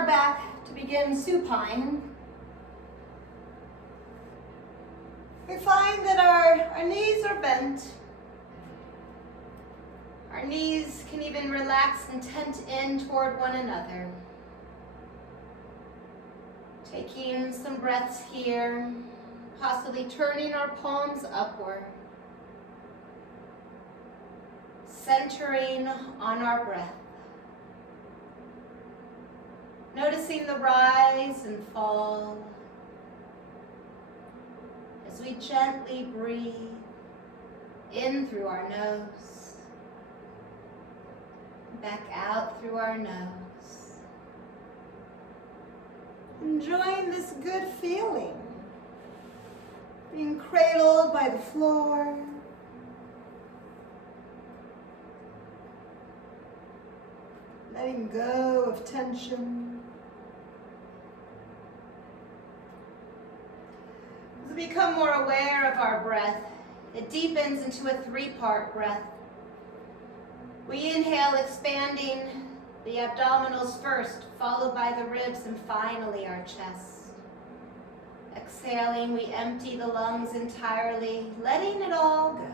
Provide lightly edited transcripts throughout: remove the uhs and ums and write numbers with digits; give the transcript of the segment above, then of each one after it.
our back to begin supine, we find that our knees are bent. Our knees can even relax and tent in toward one another. Taking some breaths here, possibly turning our palms upward. Centering on our breath. Noticing the rise and fall as we gently breathe in through our nose, back out through our nose. Enjoying this good feeling, being cradled by the floor. Letting go of tension. As we become more aware of our breath, it deepens into a three-part breath. We inhale, expanding the abdominals first, followed by the ribs, and finally our chest. Exhaling, we empty the lungs entirely, letting it all go.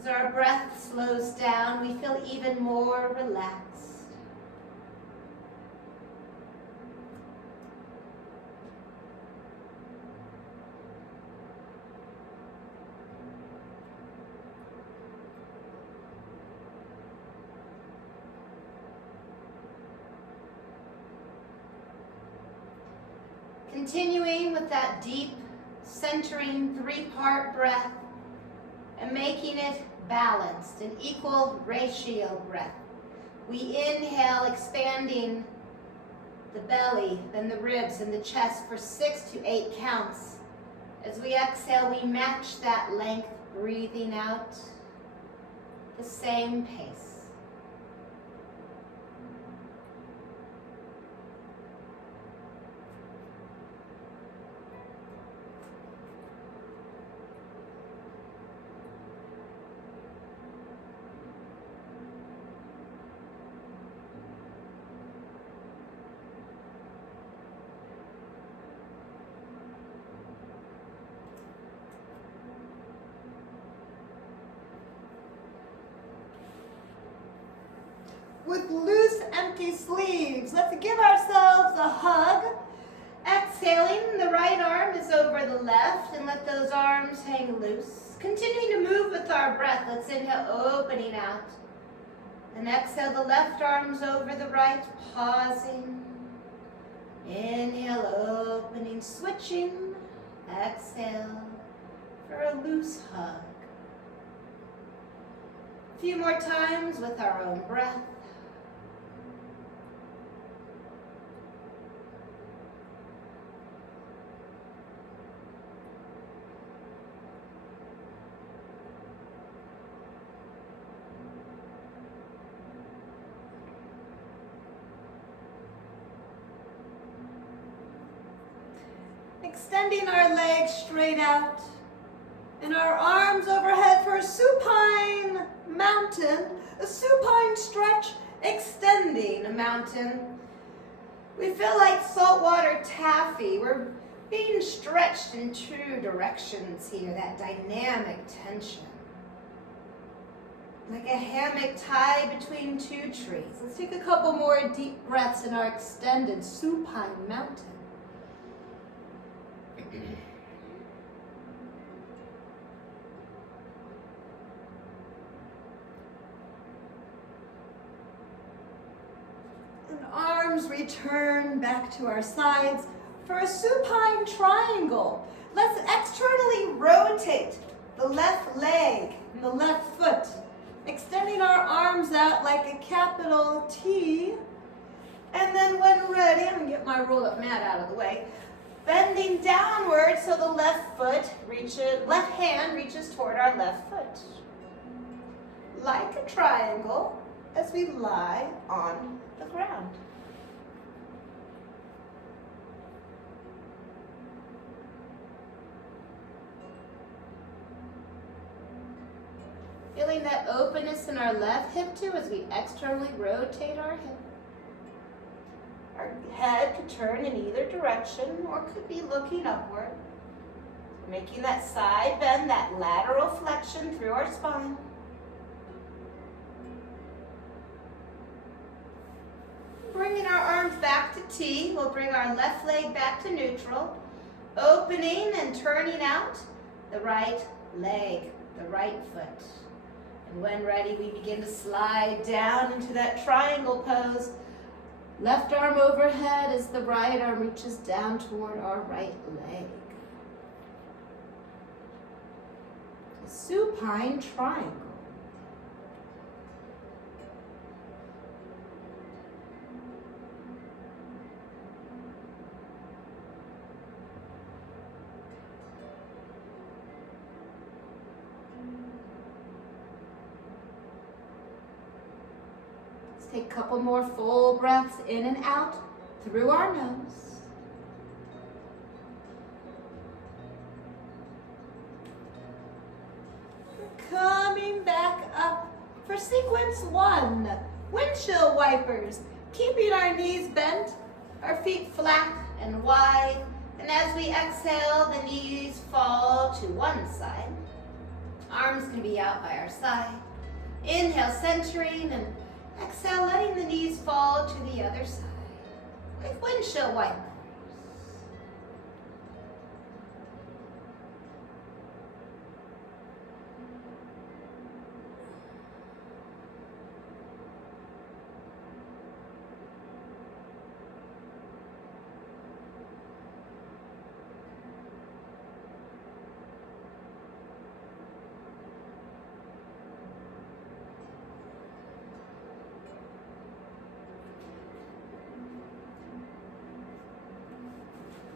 As our breath slows down, we feel even more relaxed. Continuing with that deep, centering three-part breath and making it balanced, an equal ratio breath. We inhale, expanding the belly, then the ribs and the chest for 6 to 8 counts. As we exhale, we match that length, breathing out the same pace. With loose, empty sleeves, let's give ourselves a hug. Exhaling, the right arm is over the left, and let those arms hang loose. Continuing to move with our breath, let's inhale, opening out. And exhale, the left arm's over the right, pausing. Inhale, opening, switching. Exhale for a loose hug. A few more times with our own breath. Extending our legs straight out and our arms overhead for a supine mountain, a supine stretch, extending a mountain. We feel like saltwater taffy. We're being stretched in 2 directions here, that dynamic tension. Like a hammock tied between 2 trees. Let's take a couple more deep breaths in our extended supine mountain. And arms return back to our sides for a supine triangle. Let's externally rotate the left leg and the left foot, extending our arms out like a capital T. And then when ready, I'm gonna get my roll-up mat out of the way. Bending downward so the left hand reaches toward our left foot. Like a triangle as we lie on the ground. feeling that openness in our left hip too as we externally rotate our hip. Our head could turn in either direction or could be looking upward. Making that side bend, that lateral flexion through our spine. Bringing our arms back to T, we'll bring our left leg back to neutral, opening and turning out the right leg, the right foot. And when ready, we begin to slide down into that triangle pose. Left arm overhead as the right arm reaches down toward our right leg. A supine triangle. Take a couple more full breaths in and out through our nose. Coming back up for sequence 1, windshield wipers. Keeping our knees bent, our feet flat and wide. And as we exhale, the knees fall to one side. Arms can be out by our side. Inhale, centering, and exhale, letting the knees fall to the other side with windshield wipers.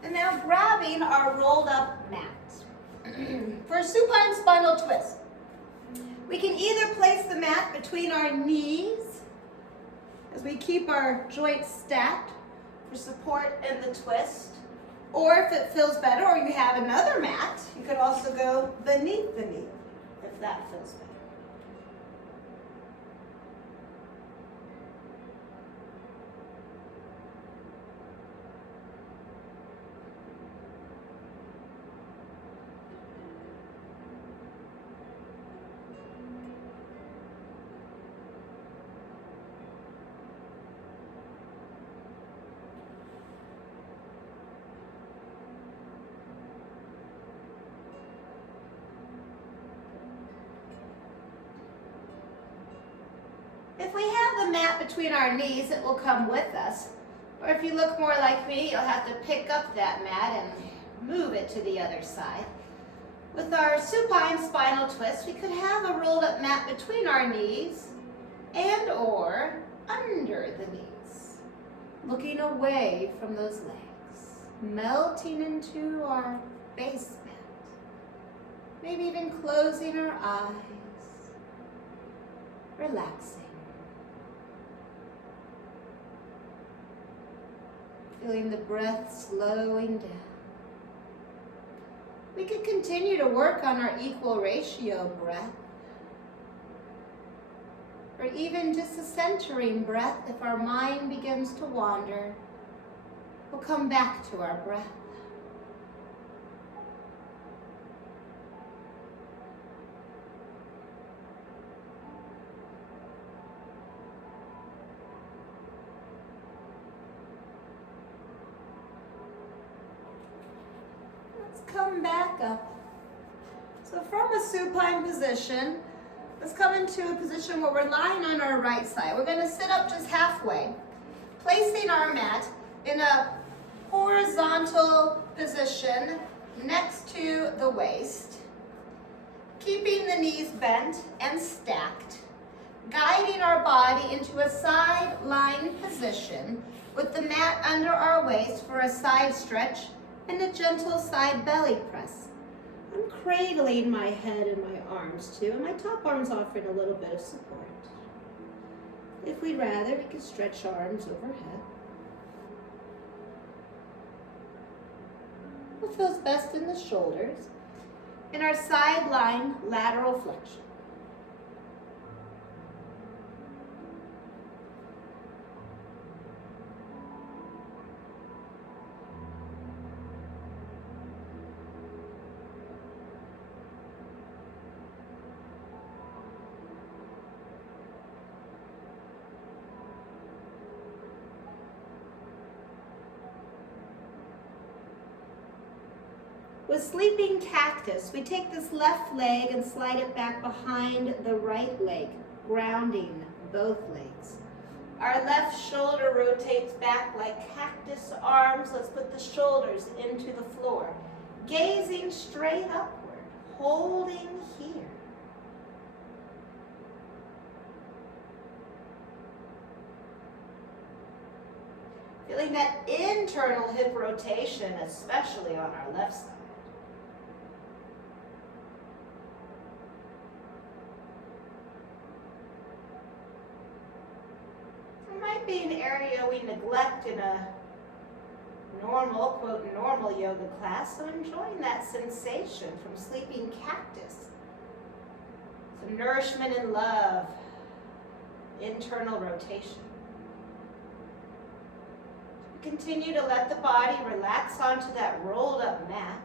And now grabbing our rolled up mat. For a supine spinal twist, we can either place the mat between our knees as we keep our joints stacked for support in the twist, or if it feels better or you have another mat, you could also go beneath the knee if that feels better. If we have the mat between our knees, it will come with us. Or if you look more like me, you'll have to pick up that mat and move it to the other side. With our supine spinal twist, we could have a rolled up mat between our knees and or under the knees, looking away from those legs, melting into our base mat, maybe even closing our eyes, relaxing. Feeling the breath slowing down. We could continue to work on our equal ratio breath, or even just a centering breath. If our mind begins to wander, we'll come back to our breath. Come back up. So from a supine position, let's come into a position where we're lying on our right side. We're going to sit up just halfway, placing our mat in a horizontal position next to the waist, keeping the knees bent and stacked, guiding our body into a side lying position with the mat under our waist for a side stretch and a gentle side belly press. I'm cradling my head and my arms too, and my top arm's offering a little bit of support. If we'd rather, we could stretch arms overhead. What feels best in the shoulders, in our side lying lateral flexion. With sleeping cactus, we take this left leg and slide it back behind the right leg, grounding both legs. Our left shoulder rotates back like cactus arms. Let's put the shoulders into the floor, gazing straight upward, holding here. Feeling that internal hip rotation, especially on our left side. It might be an area we neglect in a normal, quote, normal yoga class, so enjoying that sensation from sleeping cactus. Some nourishment and love, internal rotation. Continue to let the body relax onto that rolled up mat.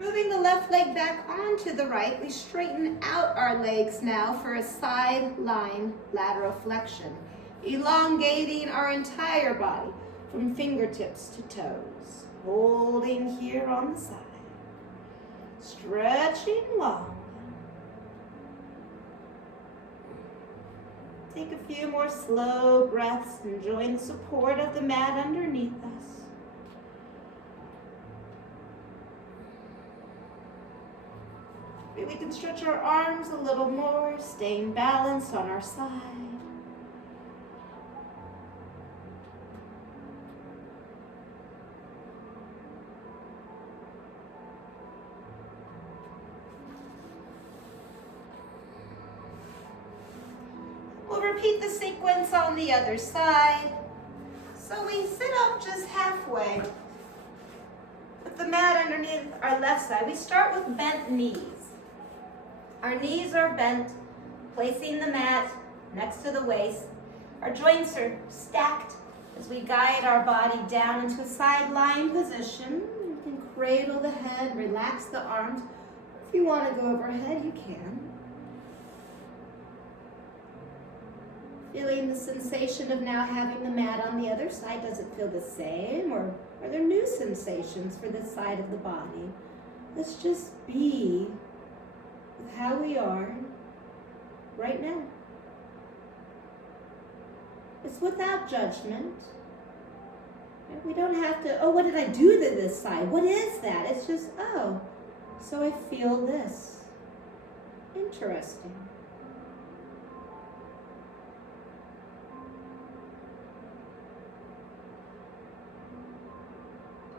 Moving the left leg back onto the right, we straighten out our legs now for a side line lateral flexion, elongating our entire body from fingertips to toes, holding here on the side, stretching long. Take a few more slow breaths, enjoying the support of the mat underneath us. Maybe we can stretch our arms a little more, staying balanced on our side. We'll repeat the sequence on the other side. So we sit up just halfway with the mat underneath our left side. We start with bent knees. Our knees are bent, placing the mat next to the waist. Our joints are stacked as we guide our body down into a side lying position. You can cradle the head, relax the arms. If you want to go overhead, you can. Feeling the sensation of now having the mat on the other side. Does it feel the same, or are there new sensations for this side of the body? Let's just be with how we are right now. It's without judgment. We don't have to, oh, what did I do to this side? What is that? It's just, oh, so I feel this. Interesting.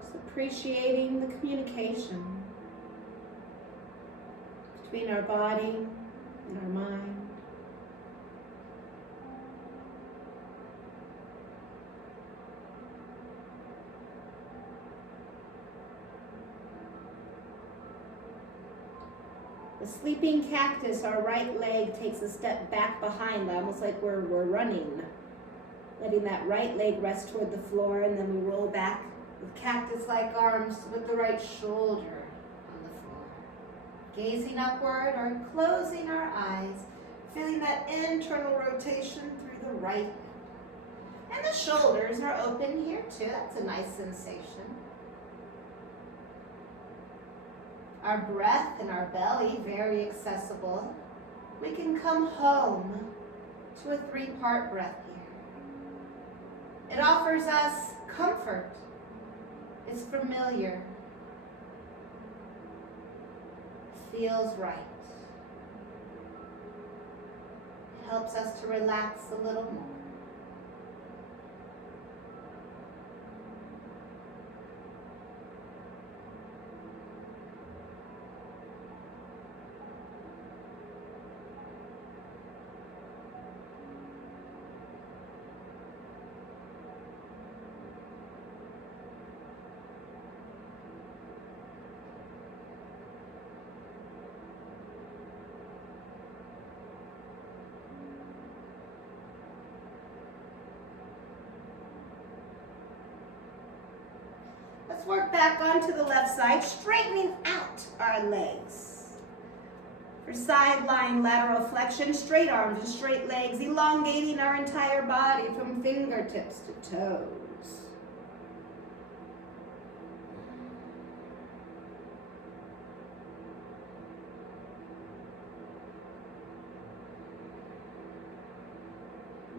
Just appreciating the communication between our body and our mind. The sleeping cactus, our right leg takes a step back behind, almost like we're running. Letting that right leg rest toward the floor, and then we roll back with cactus-like arms with the right shoulder on the floor. Gazing upward or closing our eyes, feeling that internal rotation through the right leg. And the shoulders are open here too. That's a nice sensation. Our breath and our belly, very accessible. We can come home to a 3-part breath here. It offers us comfort. It's familiar. Feels right. It helps us to relax a little more. Let's work back onto the left side, straightening out our legs. For side lying lateral flexion, straight arms and straight legs, elongating our entire body from fingertips to toes.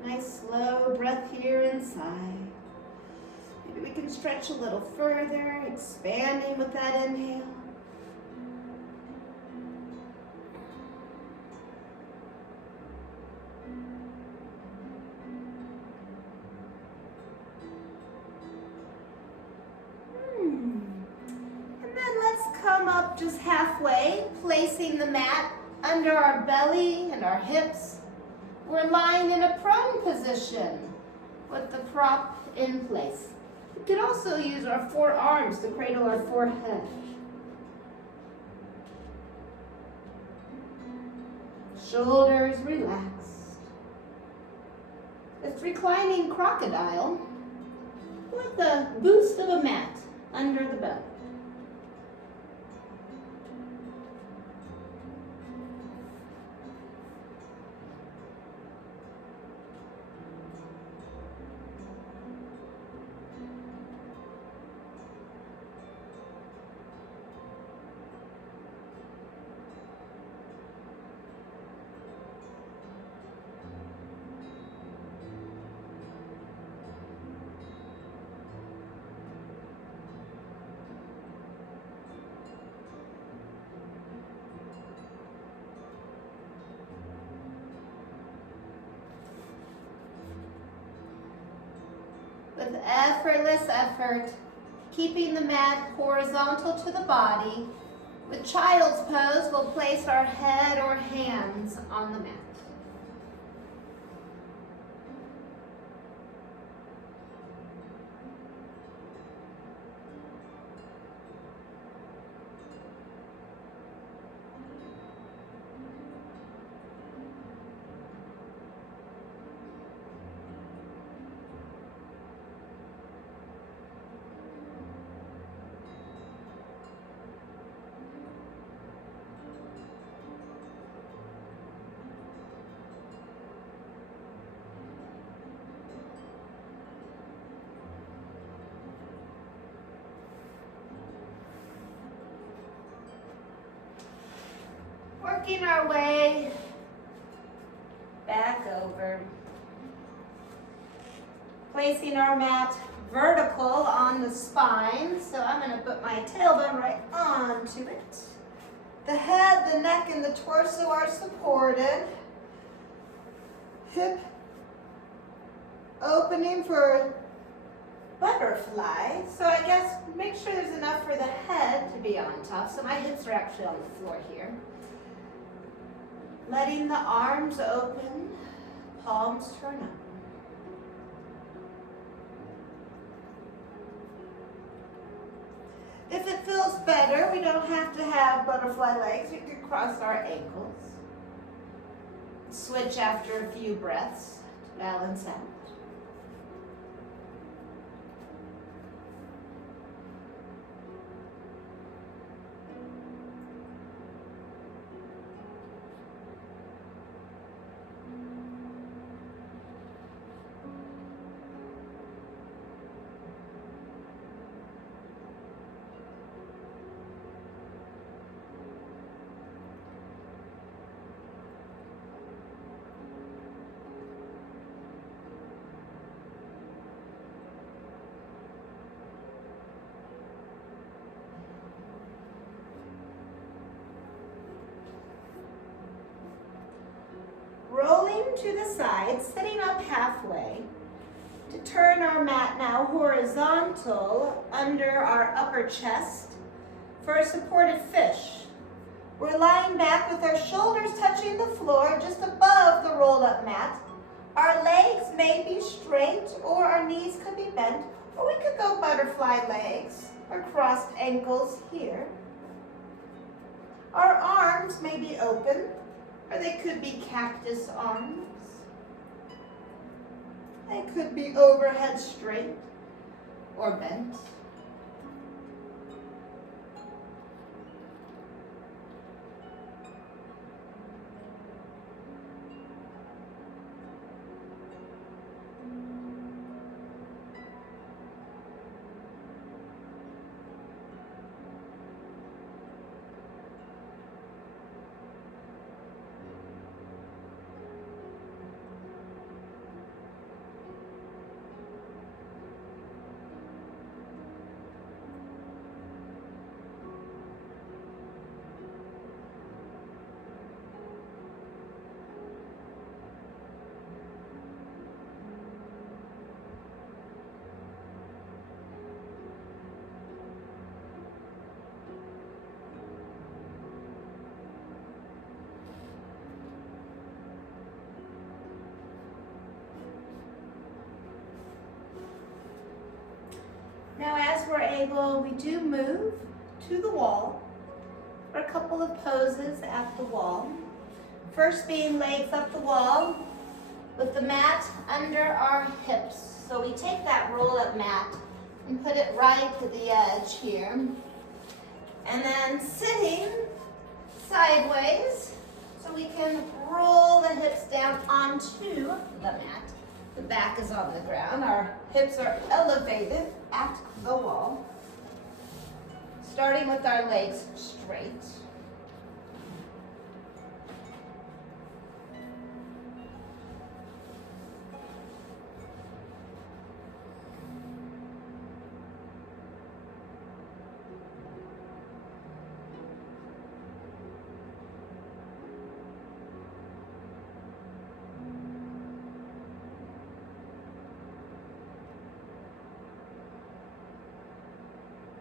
Nice slow breath here inside. Maybe we can stretch a little further, expanding with that inhale. And then let's come up just halfway, placing the mat under our belly and our hips. We're lying in a prone position with the prop in place. We can also use our forearms to cradle our forehead. Shoulders relaxed. It's reclining crocodile with the boost of a mat under the belly. With effortless effort, keeping the mat horizontal to the body, with child's pose, we'll place our head or hands on the mat. Working our way back over. Placing our mat vertical on the spine. So I'm going to put my tailbone right onto it. The head, the neck, and the torso are supported. Hip opening for butterfly. So I guess make sure there's enough for the head to be on top. So my hips are actually on the floor here. Letting the arms open, palms turn up. If it feels better, we don't have to have butterfly legs. We can cross our ankles. Switch after a few breaths to balance out. Rolling to the side, sitting up halfway, to turn our mat now horizontal under our upper chest for a supported fish. We're lying back with our shoulders touching the floor just above the rolled up mat. Our legs may be straight or our knees could be bent, or we could go butterfly legs or crossed ankles here. Our arms may be open, or they could be cactus arms. They could be overhead straight or bent. as we're able, we do move to the wall for a couple of poses at the wall. First being legs up the wall with the mat under our hips. So we take that roll-up mat and put it right to the edge here. And then sitting sideways so we can roll the hips down onto the mat. The back is on the ground. Our hips are elevated at the wall. Starting with our legs straight.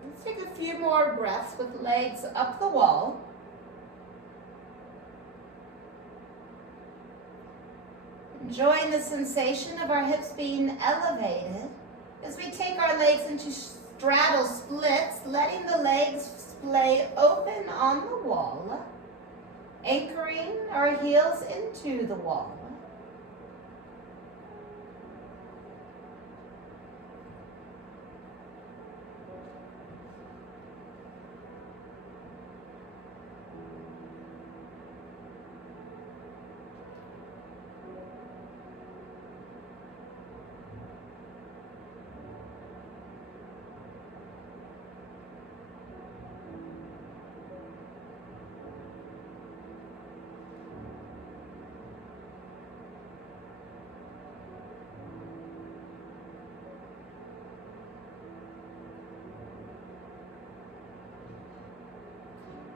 Let's take a few more breaths with legs up the wall. Enjoying the sensation of our hips being elevated as we take our legs into straddle splits, letting the legs splay open on the wall, anchoring our heels into the wall.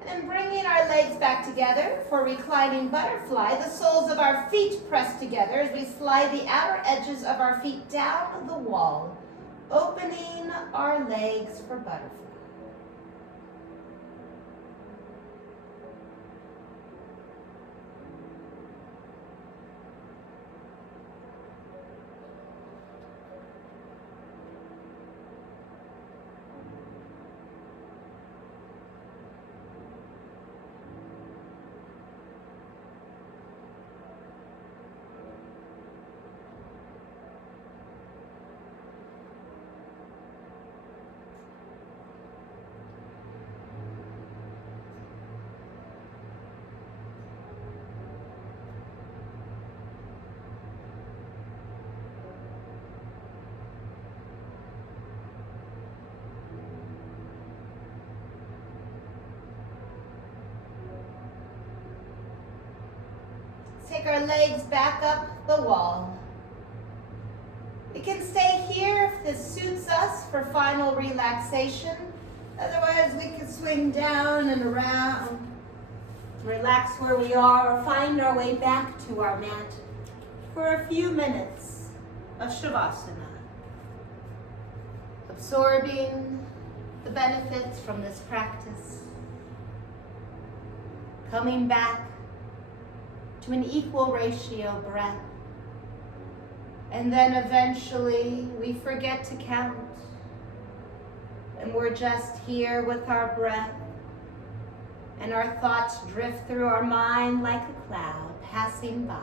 And bringing our legs back together for reclining butterfly, the soles of our feet press together as we slide the outer edges of our feet down the wall, opening our legs for butterfly. Take our legs back up the wall. We can stay here if this suits us for final relaxation. Otherwise, we can swing down and around, relax where we are, or find our way back to our mat for a few minutes of Shavasana. Absorbing the benefits from this practice. Coming back to an equal ratio breath. And then eventually we forget to count. And we're just here with our breath. And our thoughts drift through our mind like a cloud passing by.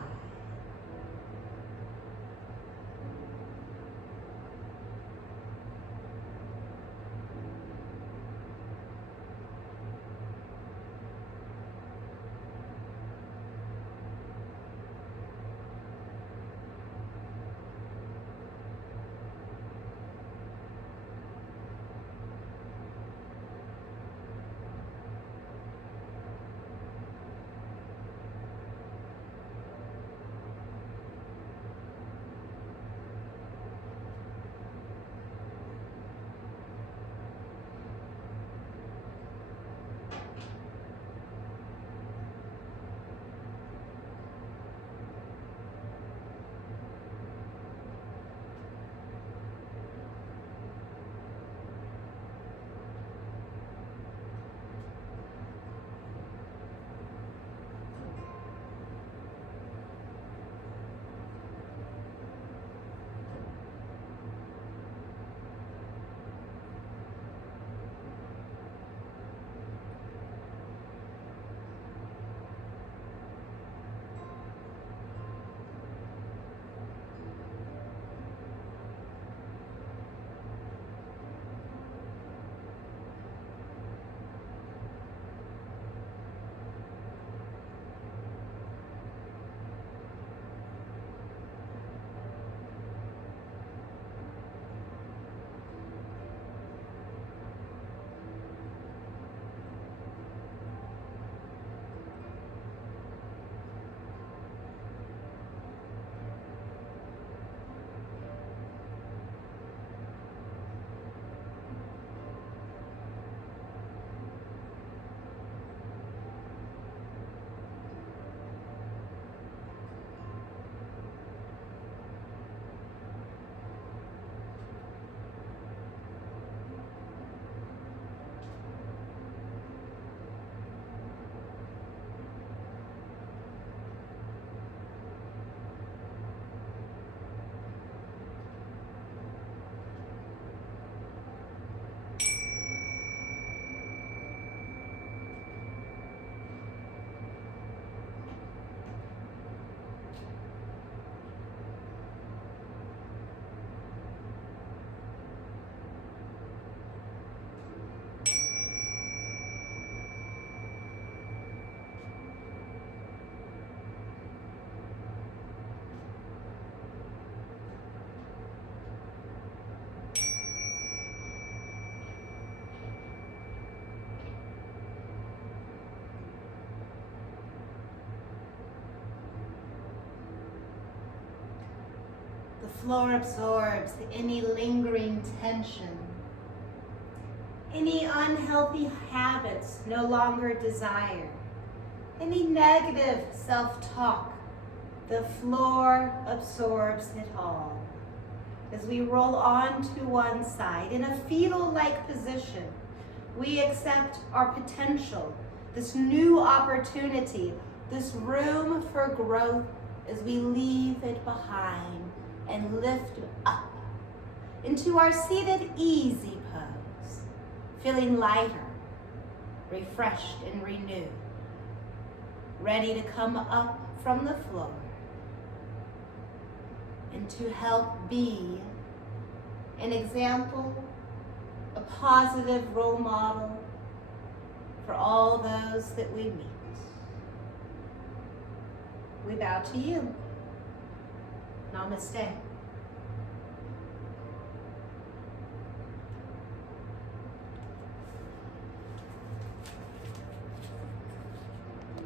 floor absorbs any lingering tension, any unhealthy habits no longer desired, any negative self-talk. The floor absorbs it all. As we roll on to one side in a fetal-like position, we accept our potential, this new opportunity, this room for growth as we leave it behind and lift up into our seated easy pose, feeling lighter, refreshed and renewed, ready to come up from the floor and to help be an example, a positive role model for all those that we meet. We bow to you. Namaste.